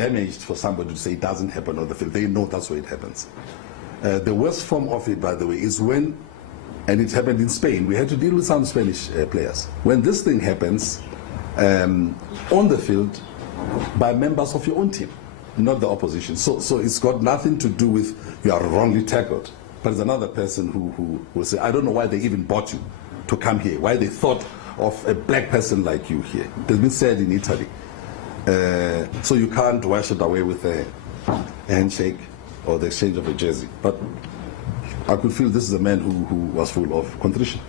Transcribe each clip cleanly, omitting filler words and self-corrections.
damaged for somebody to say it doesn't happen on the field. They know that's where it happens. The worst form of it, by the way, is when, and it happened in Spain, we had to deal with some Spanish players. When this thing happens on the field by members of your own team, not the opposition. So it's got nothing to do with you are wrongly tackled. But there's another person who will say, I don't know why they even bought you to come here, why they thought of a black person like you here. It's been said in Italy. So you can't wash it away with a handshake or the exchange of a jersey. But I could feel this is a man who was full of contrition.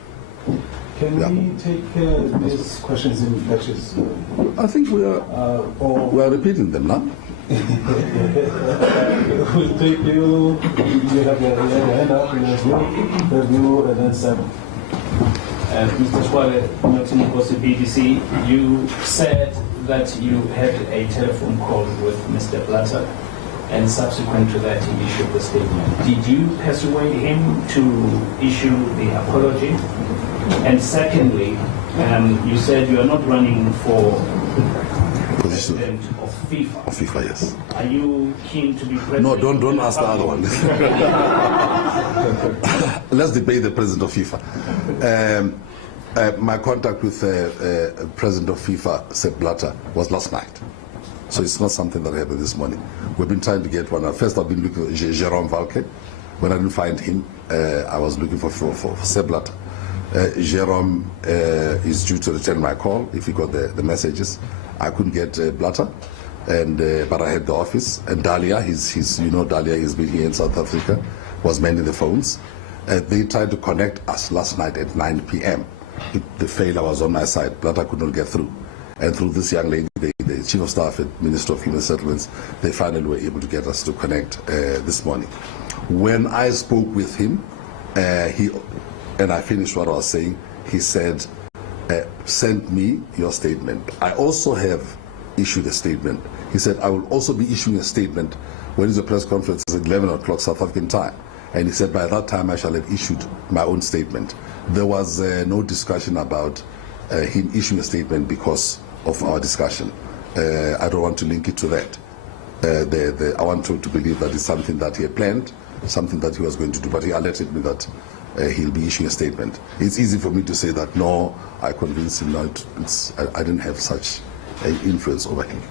Can we take these questions in batches? I think we are repeating them now. We'll take you have your hand up, there's you, and then Sam. Mr. Swale, Martin Kosi, BBC, you said that you had a telephone call with Mr. Blatter, and subsequent to that he issued the statement. Did you persuade him to issue the apology? And secondly, you said you are not running for president of FIFA. Of FIFA, yes. Are you keen to be president? No, don't ask the other one. Let's debate the president of FIFA. My contact with president of FIFA, Sepp Blatter, was last night. So it's not something that happened this morning. We've been trying to get one. First, I've been looking for Jerome Valcke. When I didn't find him, I was looking for Sepp Blatter. Jerome is due to return my call if he got the messages. I couldn't get Blatter, but I had the office. And Dalia, Dalia, he's been here in South Africa, was mending the phones. They tried to connect us last night at 9 p.m. The failure was on my side. Blatter could not get through. And through this young lady, the Chief of Staff at Minister of Human Settlements, they finally were able to get us to connect this morning. When I spoke with him, and I finished what I was saying, he said, send me your statement. I also have issued a statement. He said, I will also be issuing a statement when is the press conference at 11 o'clock South African time. And he said, by that time I shall have issued my own statement. There was no discussion about him issuing a statement because of our discussion. I don't want to link it to that. I want to believe that it's something that he had planned, something that he was going to do, but he alerted me that he'll be issuing a statement. It's easy for me to say that, no, I convinced him not. I didn't have such an influence over him.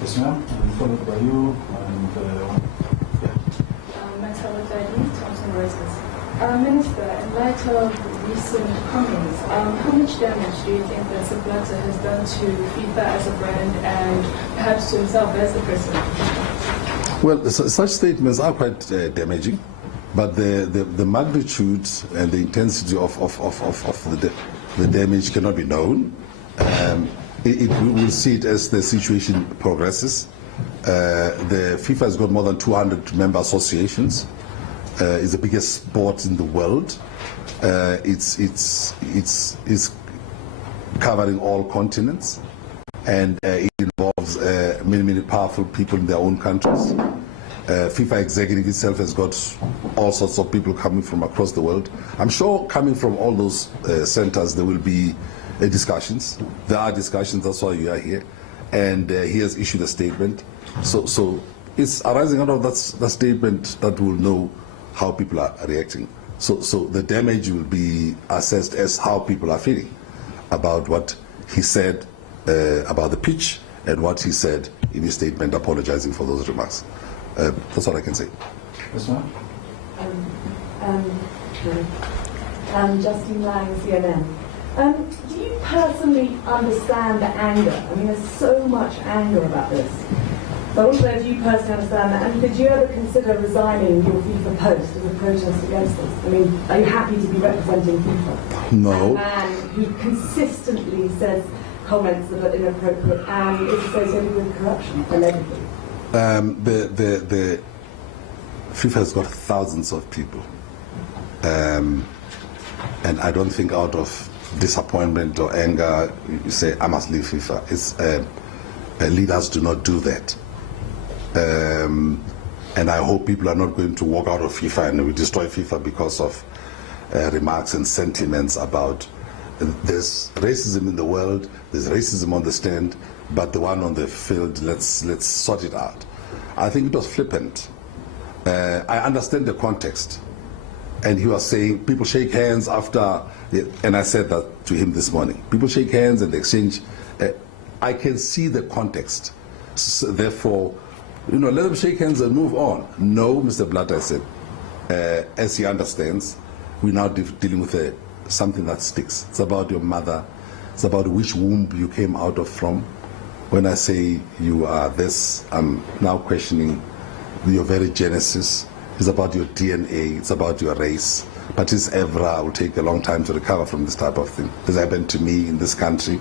Yes, ma'am, and followed by you, and Minister, in light of recent comments, how much damage do you think that Sepp Blatter has done to FIFA as a brand and perhaps to himself as the president? Well, such statements are quite damaging, but the magnitude and the intensity of the damage cannot be known. We will see it as the situation progresses. The FIFA has got more than 200 member associations. It's the biggest sport in the world. It's covering all continents, and it involves many powerful people in their own countries. FIFA executive itself has got all sorts of people coming from across the world. I'm sure coming from all those centers there will be discussions. There are discussions, that's why you are here. And he has issued a statement. So it's arising out of that statement that we'll know how people are reacting. So the damage will be assessed as how people are feeling about what he said about the pitch and what he said in his statement apologizing for those remarks. That's all I can say. Yes, ma'am. Justine Lang, CNN. Do you personally understand the anger? I mean, there's so much anger about this. But also, do you personally understand that? And did you ever consider resigning your FIFA post as a protest against this? I mean, are you happy to be representing FIFA? No. A man who consistently says comments that are inappropriate and is associated with corruption, allegedly. The FIFA has got thousands of people, and I don't think out of disappointment or anger you say I must leave FIFA. It's leaders do not do that, and I hope people are not going to walk out of FIFA and we destroy FIFA because of remarks and sentiments about there's racism in the world, there's racism on the stand. but the one on the field, let's sort it out. I think it was flippant. I understand the context. And he was saying people shake hands after, and I said that to him this morning. People shake hands and they exchange. I can see the context. So therefore, let them shake hands and move on. No, Mr. Blatter said, as he understands, we're now dealing with something that sticks. It's about your mother. It's about which womb you came out of from. When I say you are this, I'm now questioning your very genesis. It's about your DNA, it's about your race. Patrice Evra will take a long time to recover from this type of thing. This happened to me in this country,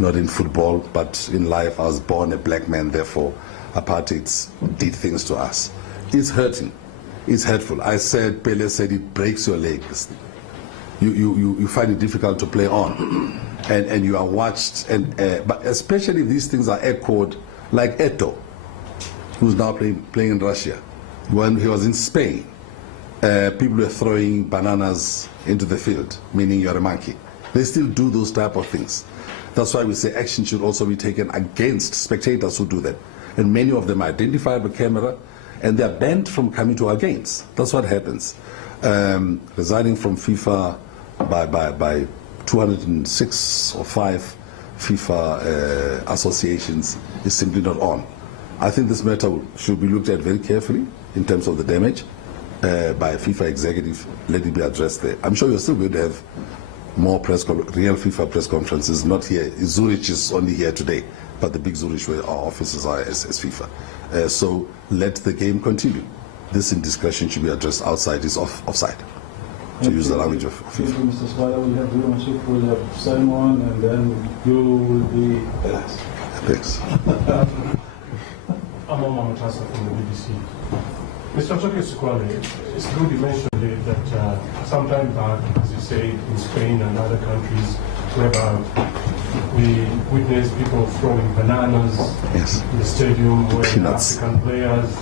not in football, but in life. I was born a black man, therefore apartheid did things to us. It's hurting, it's hurtful. I said, Pele said it breaks your legs. You find it difficult to play on. And you are watched, but especially these things are echoed, like Eto, who's now playing in Russia. When he was in Spain, people were throwing bananas into the field, meaning you're a monkey. They still do those type of things. That's why we say action should also be taken against spectators who do that. And many of them are identified by camera, and they're banned from coming to our games. That's what happens. Resigning from FIFA by 206 or 5 FIFA associations is simply not on. I think this matter should be looked at very carefully in terms of the damage by a FIFA executive. Let it be addressed there. I'm sure you're still going to have more real FIFA press conferences, not here. Zurich is only here today, but the big Zurich where our offices are as FIFA. So let the game continue. This indiscretion should be addressed outside, is offside, to use the language of FIFA. Thank you, Mr. Swallow. We have Leadership, we have Simon, and then you will be the last. Thanks. I'm Omar Matasa from the BBC. Mr. Choke, it's good you mentioned it that sometime back, as you say, in Spain and other countries, whereby we witnessed people throwing bananas in the stadium where Peanuts. African players,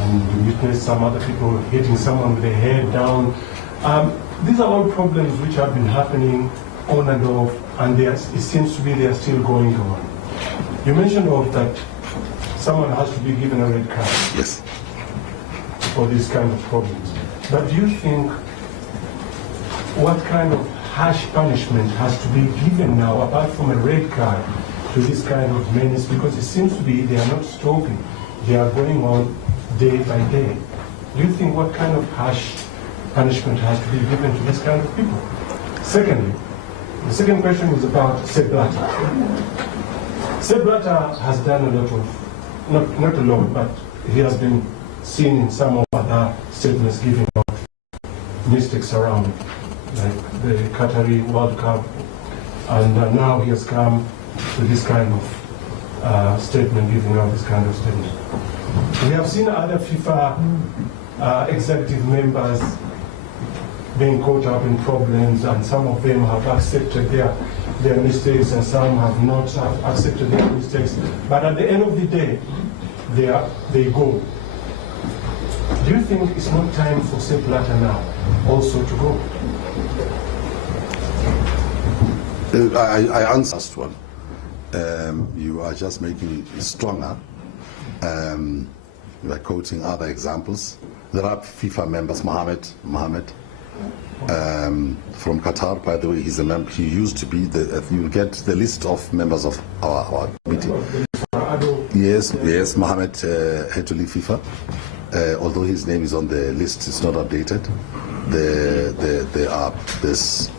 and we witnessed some other people hitting someone with their head down. These are all problems which have been happening on and off, and it seems to be they are still going on. You mentioned that someone has to be given a red card. Yes. For these kind of problems. But do you think what kind of harsh punishment has to be given now, apart from a red card, to this kind of menace? Because it seems to be they are not stopping. They are going on day by day. Do you think what kind of harsh punishment has to be given to this kind of people? Secondly, the second question is about Sepp Blatter. Sepp Blatter has done a lot of, not a lot, but he has been seen in some of other statements giving out mistakes around, like the Qatari World Cup, and now he has come to this kind of statement, giving out this kind of statement. We have seen other FIFA executive members being caught up in problems, and some of them have accepted their mistakes, and some have not accepted their mistakes. But at the end of the day, they go. Do you think it's not time for Sepp Blatter now also to go? I answered last one. You are just making it stronger. You are quoting other examples. There are FIFA members, Mohammed, from Qatar, by the way, he's a member. He used to be you'll get the list of members of our committee. Yes, Mohammed had to leave FIFA. Although his name is on the list, it's not updated. There are this